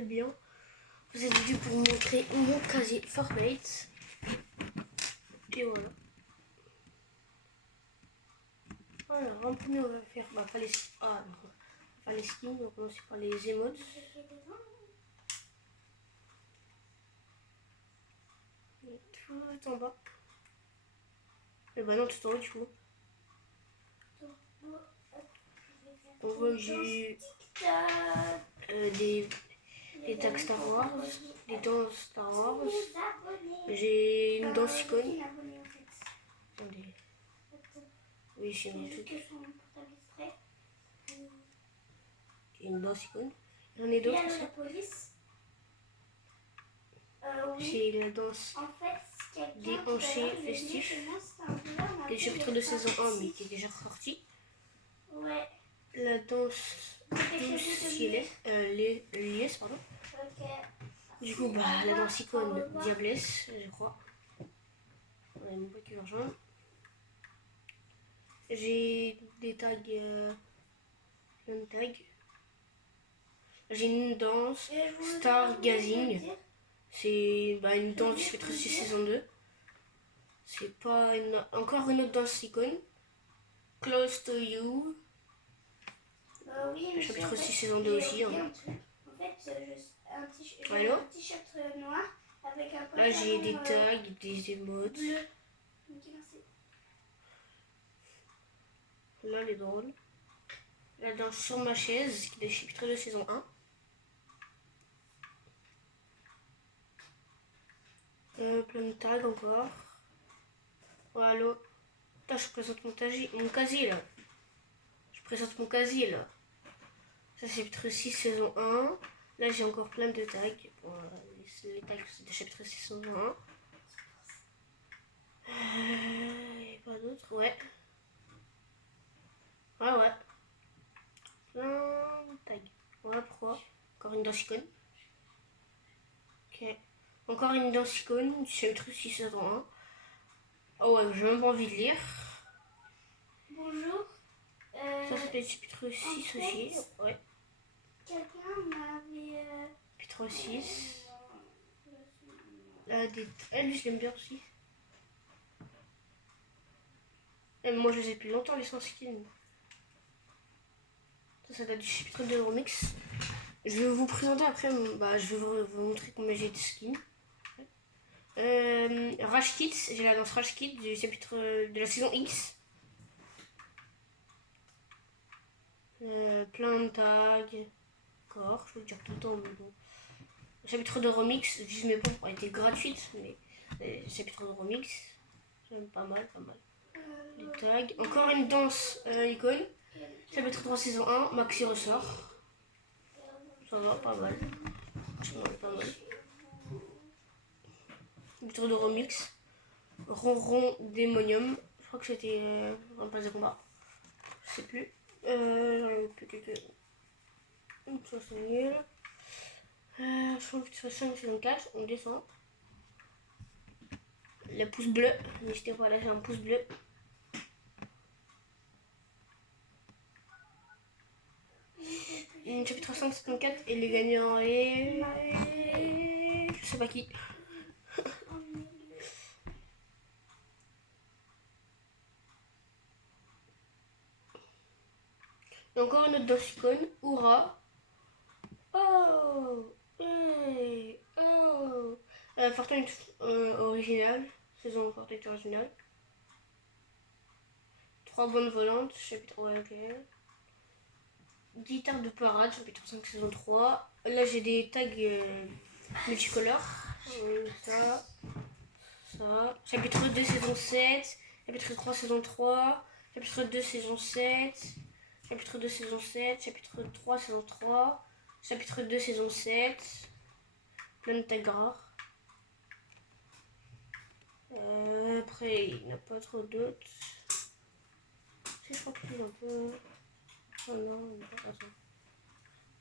très bien pour cette vidéo pour vous montrer mon casier Fortnite. Et voilà. Voilà, en premier on va faire pas les skins, on va commencer par les emotes. Tout en bas. Et bah non, tout en haut du coup. On voit que j'ai des tags Star Wars, des dents Star Wars. J'ai une danse icône. Attendez. Oui, c'est un truc. J'ai une danse icône. J'en ai d'autres aussi. C'est la danse des hanchés festifs. Qui est le chapitre de saison 1 mais qui est déjà sorti. Ouais. La danse douce liesse, pardon. Du coup, la danse icône Diablesse, je crois. On a mon pote qui va rejoindre. J'ai des tags, plein de tags. J'ai une danse Stargazing. C'est une danse du chapitre 6 saison 2. C'est pas encore une autre danse icône. Close to You. Oui, chapitre 6 saison 2 aussi. Hein. En fait, un t-shirt noir avec un pantalon. Là j'ai des tags, des émotes. Là les drôles. La danse sur ma chaise, qui est le chapitre de saison 1. Plein de tags encore. Voilà. Putain, je présente mon casier là. Je présente mon casier là. Ça c'est chapitre 6 saison 1. Là j'ai encore plein de tags. Bon, les tags c'est de chapitre 6 saison 1. Et pas d'autres. Ouais. Ah ouais. Plein de tags. Voilà pourquoi. Encore une danse icône. Ok. Encore une danse icône du chapitre 6 saison 1. Oh ouais, j'ai même pas envie de lire. Bonjour. Ça c'était le chapitre 6 aussi. Ouais. Quelqu'un m'avait... Chapitre 6. Lui je l'aime bien aussi. Et moi je les ai depuis longtemps les sans skin. Ça date du chapitre de Remix. Je vais vous présenter après, je vais vous montrer combien j'ai de skins. Rage Kids, j'ai la danse Rage Kids du chapitre de la saison X. Plein de tags. Encore, je peux le dire tout le temps, mais bon. Le chapitre de Remix, juste mes pompes ont été gratuites, mais le chapitre de Remix, j'aime pas mal. Les tags. Encore une danse icône. Chapitre 3 saison 1, Maxi ressort. Ça va, pas mal. Franchement, pas mal. Chapitre de Remix. Ronron Démonium. Je crois que c'était un passe de combat. Je sais plus. J'en ai plus quelques. Ça c'est nul. Je crois que c'est 5 saison 4. On descend. Le pouce bleu. N'hésitez pas à lâcher un pouce bleu. Chapitre 574 et les gagnants et... Je sais pas qui. Et encore une autre danse icône. Hurrah. Oh. Hey. Oh. Fortnite original. Saison Fortnite original. 3 bonnes volantes. Chapitre... Ouais, ok. Guitare de parade, chapitre 5, saison 3. Là, j'ai des tags multicolores. Ça. Chapitre 2, saison 7. Chapitre 3, saison 3. Chapitre 2, saison 7. Chapitre 2, saison 7. Chapitre 3, saison 3. Chapitre 2, saison 7. Plein de tags rares. Après, il n'y en a pas trop d'autres. Si, je crois que c'est un peu... Oh non, attends.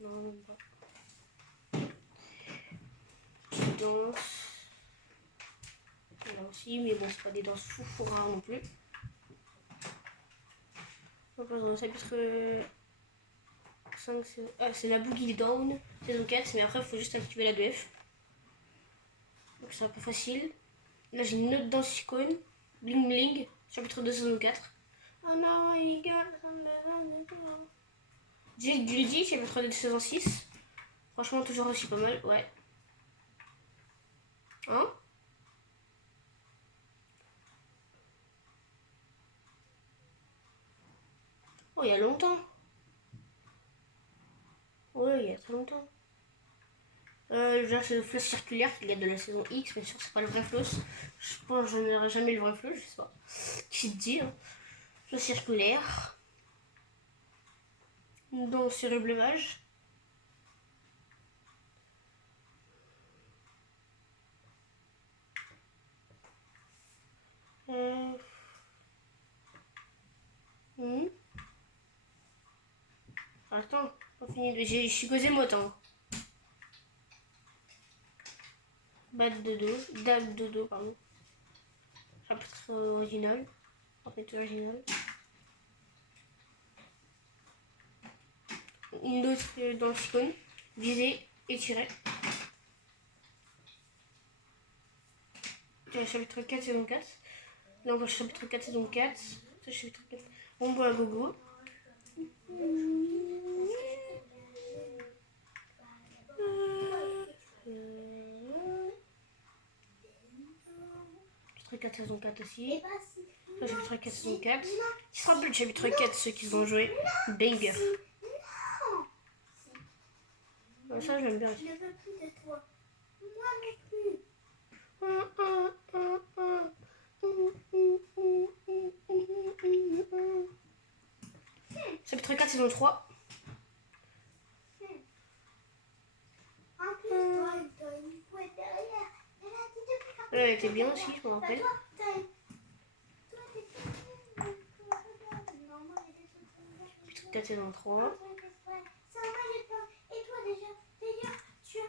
Non, même pas. Danse. Là aussi, mais bon, c'est pas des danses fou rares non plus. Donc, dans le chapitre 5, c'est la Boogie Down, saison 4, mais après il faut juste activer la 2F. Donc c'est un peu facile. Là j'ai une note d'Anticone, Bling Bling, chapitre 2, saison 4. Oh non, il Jake Judy, chapitre 2, saison 6. Franchement, toujours aussi pas mal, ouais. Hein? Oh, il y a longtemps. Ouais, il y a très longtemps. Là, c'est le floss circulaire qu'il y a de la saison X, mais sûr, c'est pas le vrai floss. Je pense que je n'aurai jamais le vrai floss, je sais pas. Qui te dit, hein. Floss circulaire. Dans ce reblévage. Attends, pas fini. Je suis causé motin. Bad dodo, dab dodo, pardon. Chapitre original. En fait, original. Une autre dans le cyclone. Viser et tirer. Chapitre 4, saison 4. Là, on va chapitre 4, saison 4. Ça, chapitre 4. On voit à gogo. Chapitre 4, saison 4 aussi. Ça, chapitre 4, saison 4. Qui se rappelle chapitre 4, ceux qui ont joué. Banger. Ouais, ça, j'aime bien. Je ne veux plus de toi. Moi non plus. Chapitre 4, saison 3. En plus, toi, t'as une couette derrière. Elle était bien aussi, je me rappelle. Chapitre 4, saison 3. Et toi, d'ailleurs, tu as...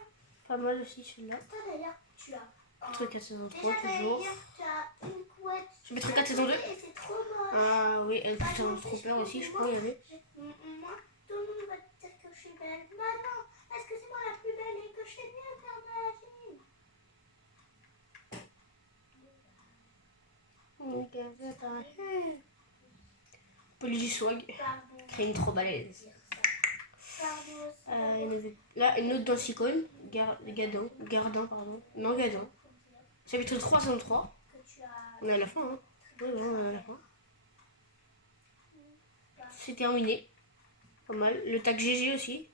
Pas mal aussi celui-là. Toi, d'ailleurs, tu as... Chapitre 4, saison 3, toujours. Tu as une couette. Chapitre 4, saison 2. Et c'est trop moche. Ah oui, elle fait un trop peur aussi, je crois, il y avait. Moi, tout le monde va te dire que je suis belle. Maman, est-ce que c'est moi la plus belle et que je sais bien faire de la gym? Police du swag. Crée une trop balèze. Là, une autre dansicone. Gardin, pardon. Non, Gadin. Chapitre 3, saison 3. On est à la fin, hein. Oui, on est à la fin. C'est terminé. Pas mal. Le tag GG aussi.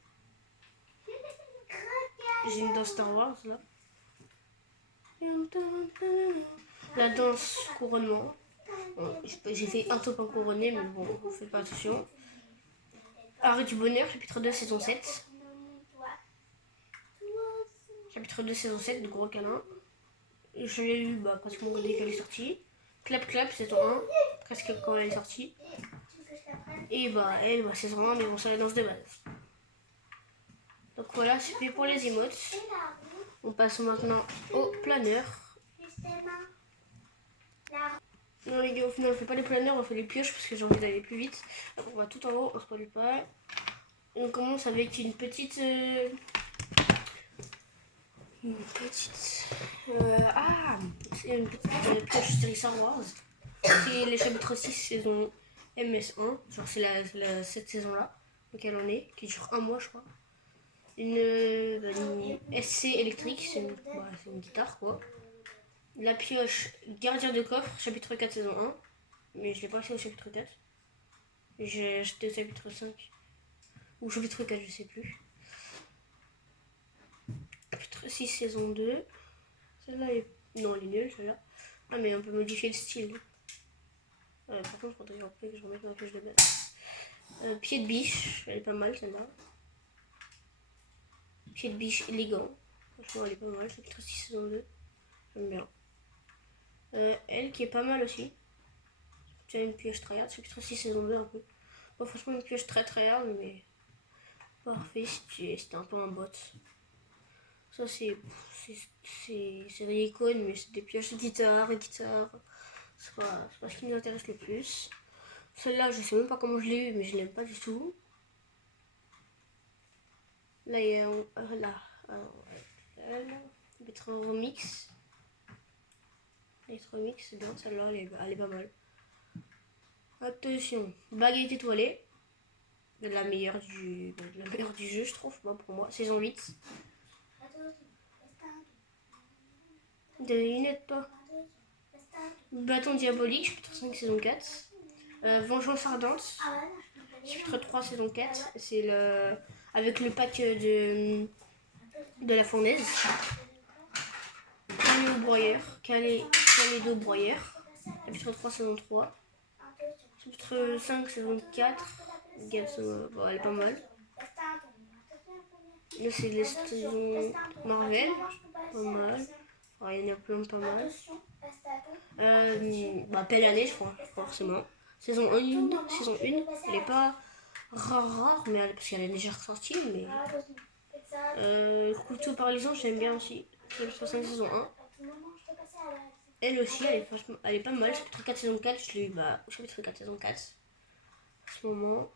J'ai une danse Star Wars, là. La danse couronnement. Bon, j'ai fait un top en couronné, mais bon, on fait pas attention. Arrêt du bonheur, chapitre 2, saison 7. Chapitre 2, saison 7, de gros câlin. Je l'ai eu pratiquement dès qu'elle est sortie. Clap Clap, saison 1, presque quand elle est sortie. Et elle, saison 1, mais bon, c'est la danse de base. Donc voilà, c'est fait pour les emotes. On passe maintenant au planeur. Non les gars, au final on fait pas les planeurs, on fait les pioches parce que j'ai envie d'aller plus vite. Donc, on va tout en haut, on se produit pas. Et on commence avec une petite... c'est une petite pioche série Star Wars. C'est les chapitres 6 saison MS1. Genre c'est cette saison là, laquelle on est, qui dure un mois je crois. Une SC électrique, c'est une guitare quoi. La pioche gardien de coffre, chapitre 4 saison 1. Mais je l'ai pas acheté au chapitre 4. J'ai acheté au chapitre 5. Ou chapitre 4, je sais plus. Chapitre 6 saison 2. Celle-là est... Non, elle est nulle celle-là. Ah mais on peut modifier le style. Par contre, il faudrait que je remette ma pioche de base. Pied de biche, elle est pas mal celle-là. Pied de biche élégant. Franchement, elle est pas mal. Chapitre 6 saison 2. J'aime bien. Elle qui est pas mal aussi. C'est une pioche tryhard. Chapitre 6 saison 2 un peu. Bon, franchement, une pioche très tryhard, mais parfait si c'était un peu un bot. Ça, c'est des icônes, mais c'est des pioches de guitare. C'est pas ce qui nous intéresse le plus. Celle-là, je sais même pas comment je l'ai eu, mais je l'aime pas du tout. Là, il y a là. Lettre remix. Lettre remix, c'est bien, celle-là, elle est pas mal. Attention, baguette étoilée. La meilleure du jeu, je trouve, moi, pour moi. Saison 8. Devinette pas. Bâton diabolique, chapitre 5, saison 4. Vengeance ardente, chapitre 3, saison 4. C'est le avec le pack de la fournaise. Calédo broyeur, chapitre 3, saison 3. Chapitre 5, saison 4. Bon, elle est pas mal. Là, c'est les saisons Marvel. Pas mal. Enfin, il y en a plein, pas mal. Belle année, je crois, forcément. Saison 1, elle est pas rare, mais parce qu'elle est déjà ressortie. Mais Couteau paralysant, j'aime bien aussi. Chapitre 5, saison 1. Elle aussi, elle est pas mal. Chapitre 4, saison 4, je l'ai eu au chapitre 4, saison 4. En ce moment.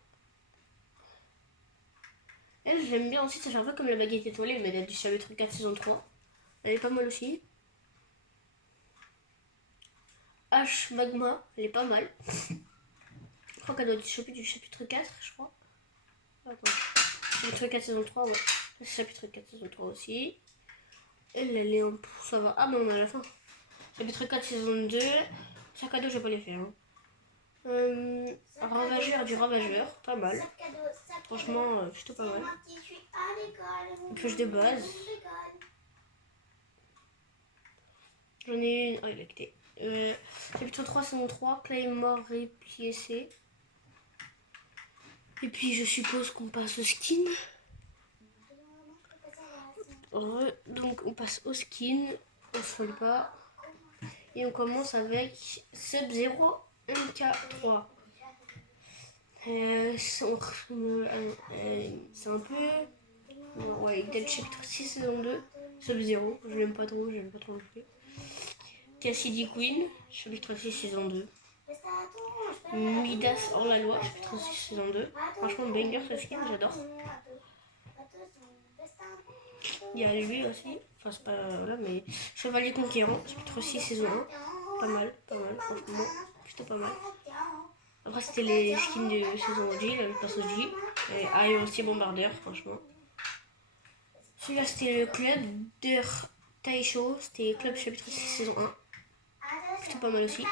Elle, j'aime bien aussi, ça fait un peu comme la baguette étoilée, mais elle est du chapitre 4, saison 3. Elle est pas mal aussi. H Magma, elle est pas mal. Je crois qu'elle doit être du chapitre 4, je crois. Attends. Chapitre 4, saison 3, ouais. Chapitre 4, saison 3 aussi. Elle est un peu. Ça va. Ah, mais on est à la fin. Chapitre 4, saison 2. Sac à dos, je vais pas les faire. Ravageur du ravageur, pas mal. Franchement, plutôt pas mal. Pioche de base. J'en ai une. Ah, il a quitté. Chapitre 3, saison 3. Claymore répiécé. Et puis, je suppose qu'on passe au skin. Donc, on passe au skin. On se folle pas. Et on commence avec Sub-Zero MK3. C'est un peu. Ouais, il est chapitre 6, saison 2. Sub-Zero, je l'aime pas trop, j'aime pas trop le fait. Cassidy Queen, chapitre 6, saison 2. Midas hors la loi, chapitre 6, saison 2. Franchement, banger ce skin, j'adore. Il y a lui aussi, enfin c'est pas là, mais Chevalier Conquérant, chapitre 6, saison 1. Pas mal, franchement, plutôt pas mal. Après, c'était les skins de saison OG, le perso OG. Et il y a aussi Bombardeur, franchement. Celui-là, c'était le club de Taisho, c'était club chapitre 6, saison 1. Plutôt pas mal aussi.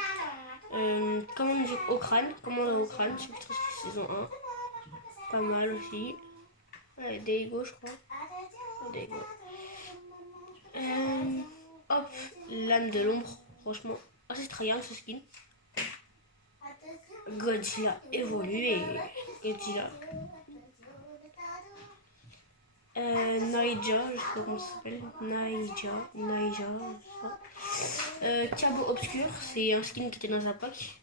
Commande au crâne, chapitre 6, saison 1. Pas mal aussi. Daigo, je crois. Daigo. Hop, lame de l'ombre, franchement. Ah, c'est très bien ce skin. Godzilla évolué. Godzilla. Naija, je sais pas comment ça s'appelle. Naija, Cabo Obscur, c'est un skin qui était dans un pack.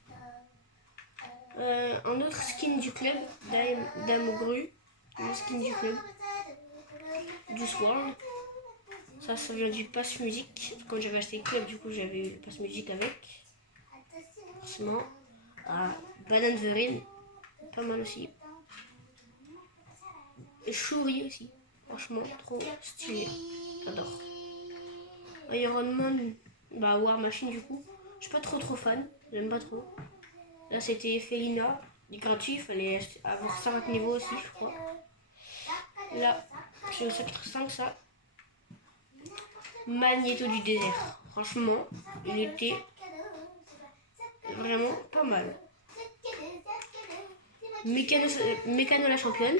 Un autre skin du club, Dame Grue. Le skin du club. Du Swirl. Ça vient du pass musique. Quand j'avais acheté le club, du coup, j'avais eu le pass musique avec. Forcément. Banane Verine, pas mal aussi. Et Shuri aussi. Franchement, trop stylé. J'adore. Iron Man, War Machine du coup. Je suis pas trop fan. J'aime pas trop. Là, c'était Felina. Il est gratuit. Il fallait avoir 5 niveaux aussi, je crois. Là, c'est au chapitre 5, ça. Magnéto du désert. Franchement, il était vraiment pas mal. Mécano la championne.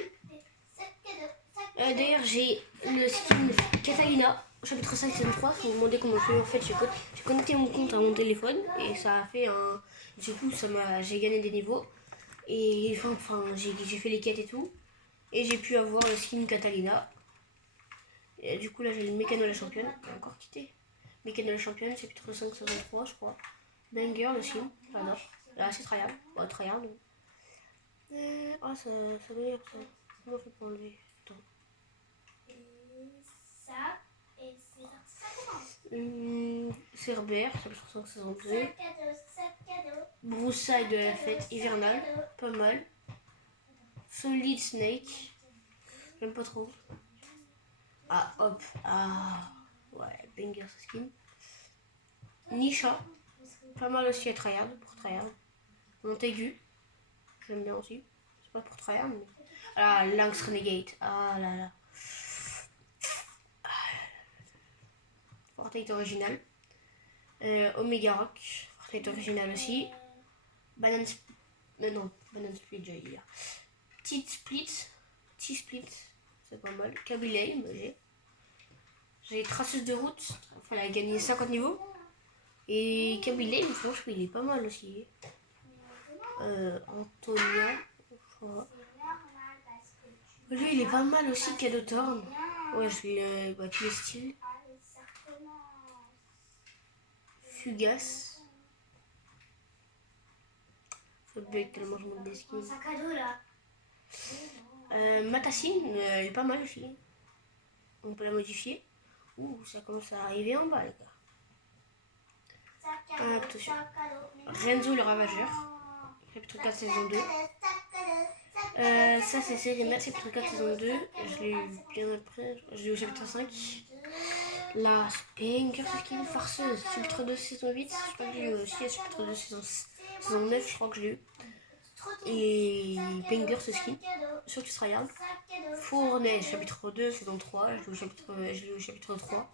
D'ailleurs, j'ai le skin Catalina, chapitre 5, saison 3. Si vous me demandez comment je fais, en fait, j'ai connecté mon compte à mon téléphone et ça a fait un. Du coup, j'ai gagné des niveaux. Et enfin, j'ai fait les quêtes et tout. Et j'ai pu avoir le skin Catalina. Et du coup, là, j'ai le Mécano la championne. Il a encore quitté. Mécano la championne, chapitre 5, saison 3, je crois. Banger le skin, j'adore. Là, c'est tryhard. Ouais, tryhard. Ça m'énerve ça. Comment on fait pour enlever? Attends. Cerbère, chapitre 5, saison 2. Broussaille de la fête hivernale, pas mal. Solid Snake, j'aime pas trop. Ah, hop. Ah, ouais, banger ce skin. Nisha. Pas mal aussi à tryhard, pour tryhard. Montaigu. J'aime bien aussi. C'est pas pour tryhard, mais... Ah, Lynx Renegade. Ah là là. Fortnite original. Omega Rock. Fortnite original aussi. Banane... non, Banane Split, j'allais dire. T-Split. T-Split. C'est pas mal. Kabylie, j'ai traceuse de route. Enfin, elle a gagné 50 niveaux. Et Kabylie, franchement, il est pas mal aussi. Antonia, je crois. Lui, il est pas mal aussi, Cadotorn. Ouais, je vais tous les styles. Fugace. Ça bug tellement je monte des skins. Matassine, elle est pas mal aussi. On peut la modifier. Ouh, ça commence à arriver en bas, les gars. Attention. Renzo le Ravageur. Chapitre 4 saison 2. Ça c'est série Max chapitre 4 saison 2. Je l'ai eu bien après. Je l'ai eu au chapitre 5. La Banger Skin Farceuse. Chapitre 2 saison 8. Je crois que je l'ai eu aussi. Chapitre 2 saison 9. Je crois que je l'ai eu. Et Banger ce skin. Sur tu tryhard. Fournet chapitre 2 saison 3. Je l'ai eu au chapitre 3.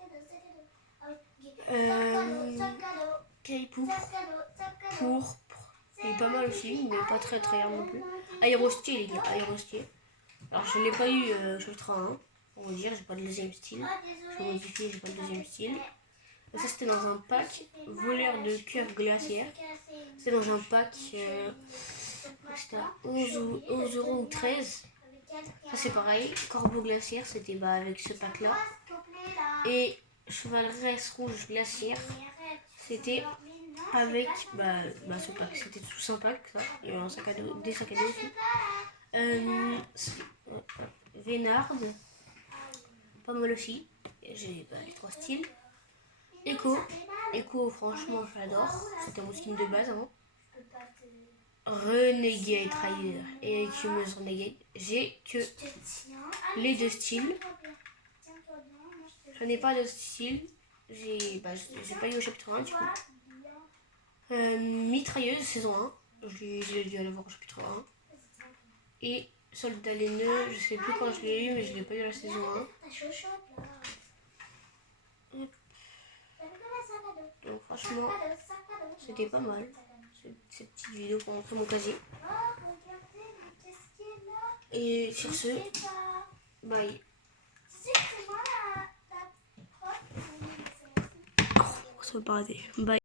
Pourpre. Il est pas mal aussi, mais pas très tryhard non plus. Aérostyle, les gars, Aérostyle. Alors je l'ai pas eu chapitre 1, on va dire, j'ai pas de deuxième style. Je vais modifier, j'ai pas de deuxième style. Ça c'était dans un pack, voleur de cœur glaciaire. C'était dans un pack, c'était à 11 euros ou 13. Ça c'est pareil, corbeau glaciaire, c'était avec ce pack là. Et chevaleresse rouge glaciaire, c'était avec ce pack, c'était tout un pack ça. Il y avait un sac à dos, des sacs à dos aussi. Vénard, pas mal aussi. J'ai les 3 styles. Echo, franchement j'adore. C'était mon skin de base avant. Renegade Rider et Écumeuse Renegade. J'ai que les 2 styles. Je n'ai pas de style. J'ai pas eu au chapitre 1 du coup. Mitrailleuse saison 1. J'ai dû aller voir au chapitre 1. Et soldat laineux, je sais plus quand je l'ai eu, mais je l'ai pas eu à la saison 1. Donc franchement, c'était pas mal. Cette petite vidéo pour montrer mon casier. Et sur ce, bye. Oh, ça va pas arrêter. Bye.